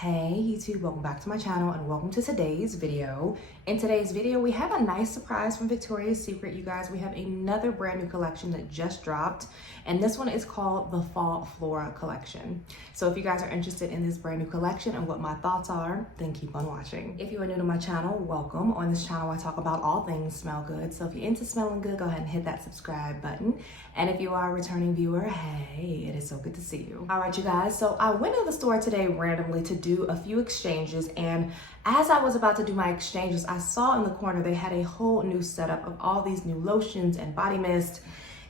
Hey YouTube, welcome back to my channel and welcome to today's video. In today's video, we have a nice surprise from Victoria's Secret, you guys. We have another brand new collection that just dropped, and this one is called the Fall Flora Collection. So if you guys are interested in this brand new collection and what my thoughts are, then keep on watching. If you are new to my channel, welcome. On this channel, I talk about all things smell good. So if you're into smelling good, go ahead and hit that subscribe button. And if you are a returning viewer, hey, it is so good to see you. All right, you guys, so I went to the store today randomly to do a few exchanges, and as I was about to do my exchanges, I saw in the corner they had a whole new setup of all these new lotions and body mist,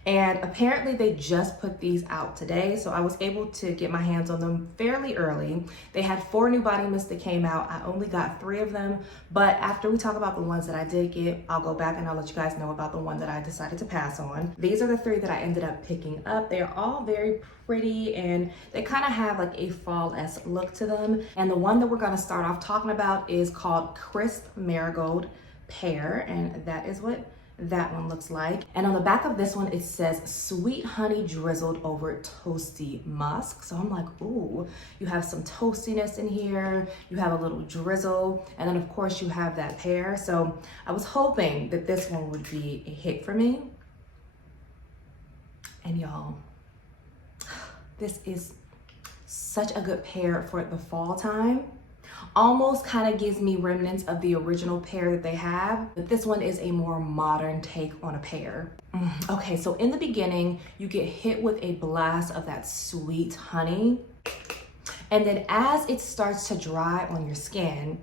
and apparently they just put these out today, so I was able to get my hands on them fairly early. They had 4 new body mists that came out. I only got 3 of them, but after we talk about the ones that I did get, I'll go back and I'll let you guys know about the one that I decided to pass on. These are the 3 that I ended up picking up. They're all very pretty and they kind of have like a fall-esque look to them. And the one that we're going to start off talking about is called Crisp Marigold Pear, and that is what that one looks like. And on the back of this one, it says sweet honey drizzled over toasty musk. So I'm like, ooh, you have some toastiness in here, you have a little drizzle, and then of course you have that pear. So I was hoping that this one would be a hit for me. And y'all, this is such a good pear for the fall time. Almost kind of gives me remnants of the original pear that they have, but this one is a more modern take on a pear. Okay, so in the beginning, you get hit with a blast of that sweet honey, and then as it starts to dry on your skin,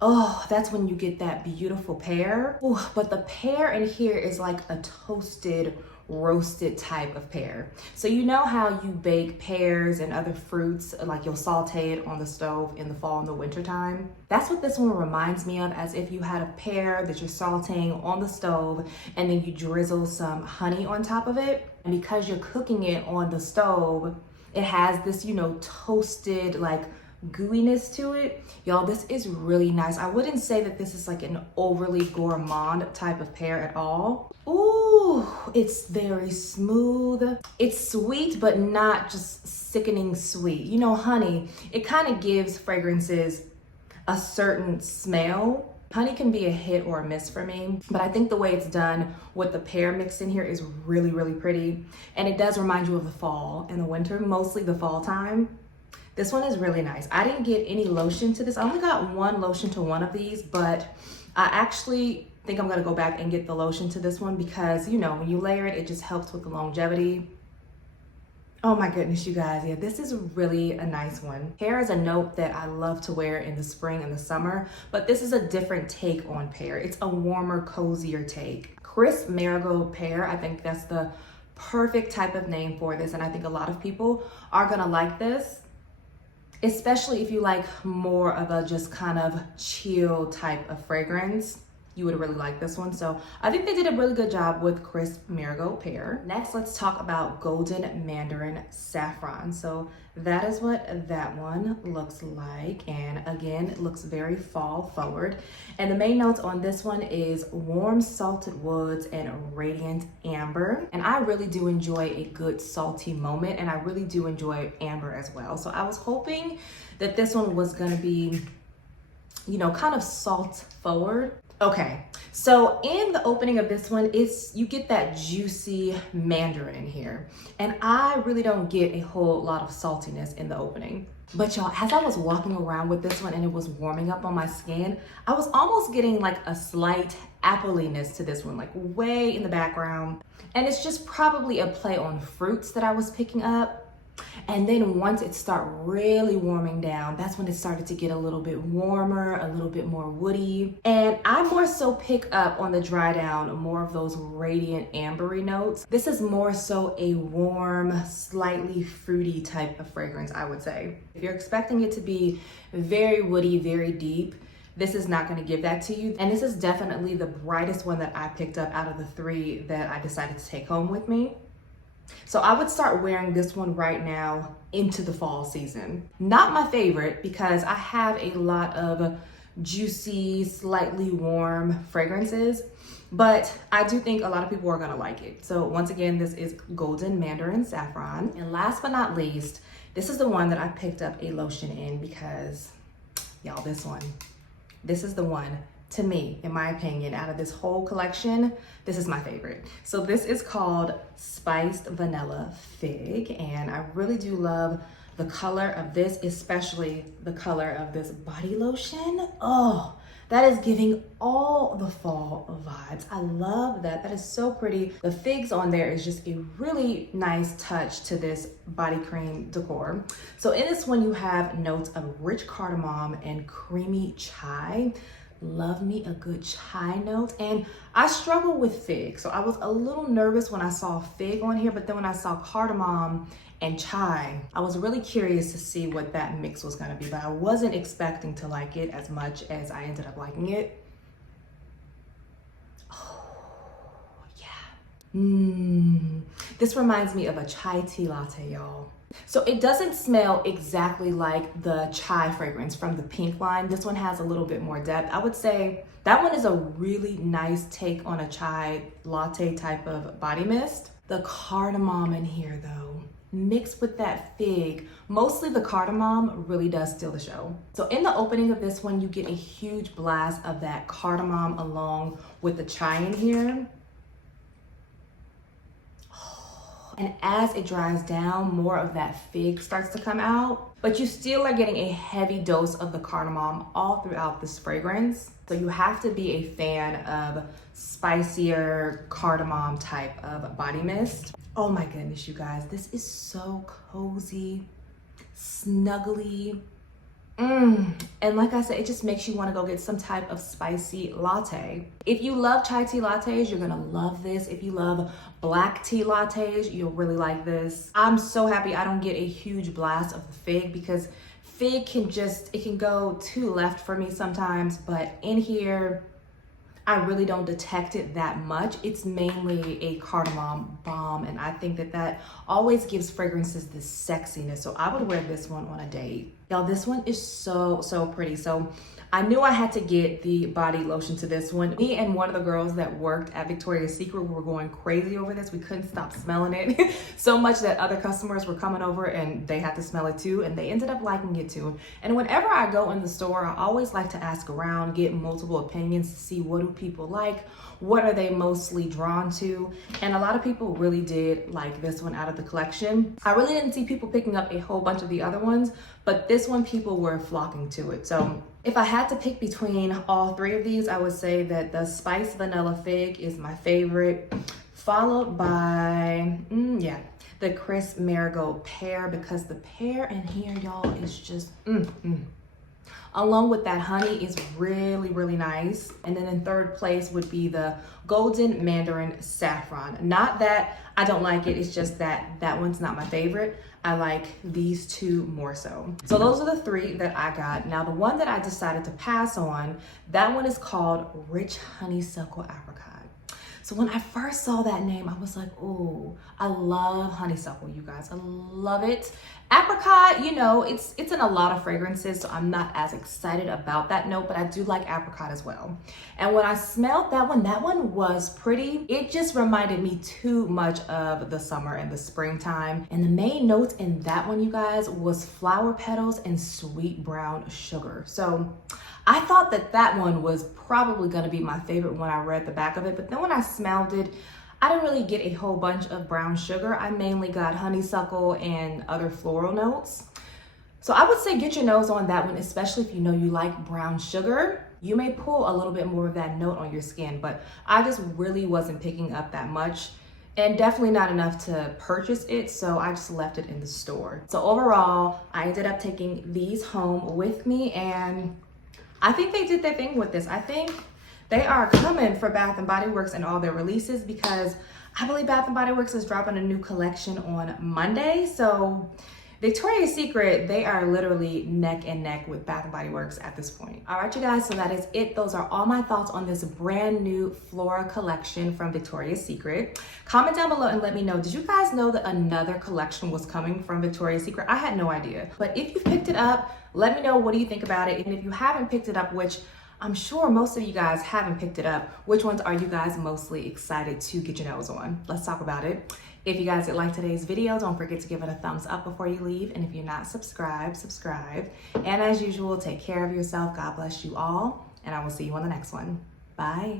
oh, that's when you get that beautiful pear. Ooh, but the pear in here is like a toasted, roasted type of pear. So you know how you bake pears and other fruits, like you'll saute it on the stove in the fall and the winter time? That's what this one reminds me of, as if you had a pear that you're sauteing on the stove and then you drizzle some honey on top of it. And because you're cooking it on the stove, it has this, you know, toasted like gooiness to it. Y'all, this is really nice. I wouldn't say that this is like an overly gourmand type of pear at all. Ooh, it's very smooth. It's sweet, but not just sickening sweet. You know, honey, it kind of gives fragrances a certain smell. Honey can be a hit or a miss for me, but I think the way it's done with the pear mix in here is really, really pretty. And it does remind you of the fall and the winter, mostly the fall time. This one is really nice. I didn't get any lotion to this. I only got 1 lotion to one of these, but I actually think I'm gonna go back and get the lotion to this one because, you know, when you layer it, it just helps with the longevity. Oh my goodness, you guys. Yeah, this is really a nice one. Pear is a note that I love to wear in the spring and the summer, but this is a different take on pear. It's a warmer, cozier take. Crisp Marigold Pear, I think that's the perfect type of name for this, and I think a lot of people are gonna like this, especially if you like more of a just kind of chill type of fragrance. You would really like this one. So I think they did a really good job with Crisp Marigold Pear. Next, let's talk about Golden Mandarin Saffron. So that is what that one looks like. And again, it looks very fall forward. And the main notes on this one is warm salted woods and radiant amber. And I really do enjoy a good salty moment, and I really do enjoy amber as well. So I was hoping that this one was gonna be, you know, kind of salt forward. Okay, so in the opening of this one, you get that juicy mandarin in here. And I really don't get a whole lot of saltiness in the opening. But y'all, as I was walking around with this one and it was warming up on my skin, I was almost getting like a slight appleiness to this one, like way in the background. And it's just probably a play on fruits that I was picking up. And then once it started really warming down, that's when it started to get a little bit warmer, a little bit more woody. And I more so pick up on the dry down more of those radiant ambery notes. This is more so a warm, slightly fruity type of fragrance, I would say. If you're expecting it to be very woody, very deep, this is not going to give that to you. And this is definitely the brightest one that I picked up out of the 3 that I decided to take home with me. So I would start wearing this one right now into the fall season. Not my favorite because I have a lot of juicy, slightly warm fragrances, but I do think a lot of people are gonna like it. So once again, this is Golden Mandarin Saffron. And last but not least, This is the one that I picked up a lotion in because, y'all, this is the one, to me, in my opinion, out of this whole collection, this is my favorite. So this is called Spiced Vanilla Fig, and I really do love the color of this, especially the color of this body lotion. Oh, that is giving all the fall vibes. I love that. That is so pretty. The figs on there is just a really nice touch to this body cream decor. So in this one, you have notes of rich cardamom and creamy chai. Love me a good chai note. And I struggle with fig. So I was a little nervous when I saw fig on here, but then when I saw cardamom and chai, I was really curious to see what that mix was gonna be, but I wasn't expecting to like it as much as I ended up liking it. Oh, yeah. This reminds me of a chai tea latte, y'all. So it doesn't smell exactly like the chai fragrance from the pink line. This one has a little bit more depth. I would say that one is a really nice take on a chai latte type of body mist. The cardamom in here though, mixed with that fig, mostly the cardamom really does steal the show. So in the opening of this one, you get a huge blast of that cardamom along with the chai in here. And as it dries down, more of that fig starts to come out, but you still are getting a heavy dose of the cardamom all throughout this fragrance. So you have to be a fan of spicier cardamom type of body mist. Oh my goodness, you guys, this is so cozy, snuggly. And like I said, it just makes you want to go get some type of spicy latte. If you love chai tea lattes, you're gonna love this. If you love black tea lattes, you'll really like this. I'm so happy I don't get a huge blast of the fig because fig it can go too left for me sometimes, but in here, I really don't detect it that much. It's mainly a cardamom bomb, and I think that always gives fragrances this sexiness. So I would wear this one on a date. Y'all, this one is so pretty. So I knew I had to get the body lotion to this one. Me and one of the girls that worked at Victoria's Secret were going crazy over this. We couldn't stop smelling it so much that other customers were coming over and they had to smell it too, and they ended up liking it too. And whenever I go in the store, I always like to ask around, get multiple opinions to see what do people like, what are they mostly drawn to, and a lot of people really did like this one out of the collection. I really didn't see people picking up a whole bunch of the other ones, but this one people were flocking to it. So if I had to pick between all three of these, I would say that the Spiced Vanilla Fig is my favorite, followed by, the Crisp Marigold Pear, because the pear in here, y'all, is just, along with that honey is really nice. And then in third place would be the Golden Mandarin Saffron. Not that I don't like it, it's just that one's not my favorite. I like these two more so. So those are the three that I got. Now the one that I decided to pass on, that one is called Rich Honeysuckle Apricot. So when I first saw that name, I was like, oh, I love honeysuckle, you guys. I love it. Apricot, you know, it's in a lot of fragrances, so I'm not as excited about that note, but I do like apricot as well. And when I smelled that one was pretty. It just reminded me too much of the summer and the springtime. And the main notes in that one, you guys, was flower petals and sweet brown sugar. So I thought that one was probably gonna be my favorite when I read the back of it, but then when I smelled it, I didn't really get a whole bunch of brown sugar. I mainly got honeysuckle and other floral notes. So I would say get your nose on that one, especially if you know you like brown sugar. You may pull a little bit more of that note on your skin, but I just really wasn't picking up that much, and definitely not enough to purchase it, so I just left it in the store. So overall, I ended up taking these home with me, and I think they did their thing with this. I think they are coming for Bath & Body Works and all their releases, because I believe Bath & Body Works is dropping a new collection on Monday. So Victoria's Secret, they are literally neck and neck with Bath & Body Works at this point. All right, you guys, so that is it. Those are all my thoughts on this brand new Flora collection from Victoria's Secret. Comment down below and let me know, did you guys know that another collection was coming from Victoria's Secret? I had no idea. But if you picked it up, let me know, what do you think about it? And if you haven't picked it up, which I'm sure most of you guys haven't picked it up, which ones are you guys mostly excited to get your nose on? Let's talk about it If you guys did like today's video, don't forget to give it a thumbs up before you leave. And if you're not subscribed, subscribe. And as usual, take care of yourself. God bless you all. And I will see you on the next one. Bye.